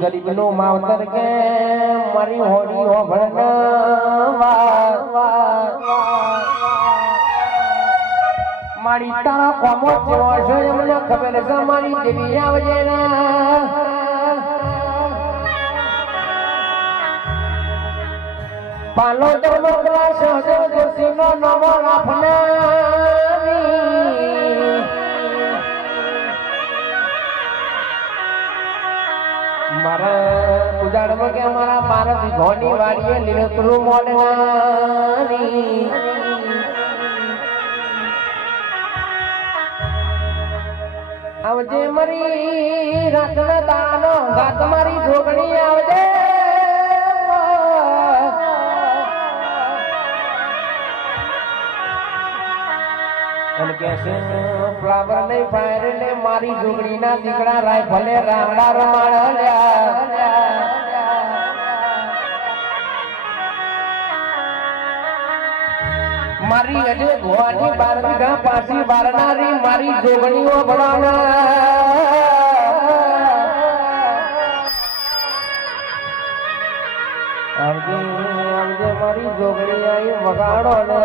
ગરીબ નો માવતર કે મારી હોડી હોભળન મારી તારા કોમો જેવો છે મને ખબર છે મારી દેવી આવજે ને પાલો ધર્મકલા સહદેવ જોશી નો નવો રાખનારી મારા ઉજાડમાં કે મારા ભારત ઘોની વાડીએ લીલોતરું મોડવાની આવજે મારી રાતના દાનો ગાત મારી જોગણી આવજે ફ્લાવર નહીં ફાયર ને મારી જોગણી ના દીકરા રાયફલે રામડા રમાડ્યા મારી અજે ગોવાની બારગા પાછી બારનારી મારી જોગણીઓ ભણાવના આવજે આવજે મારી જોગણી આવી વગાડો ને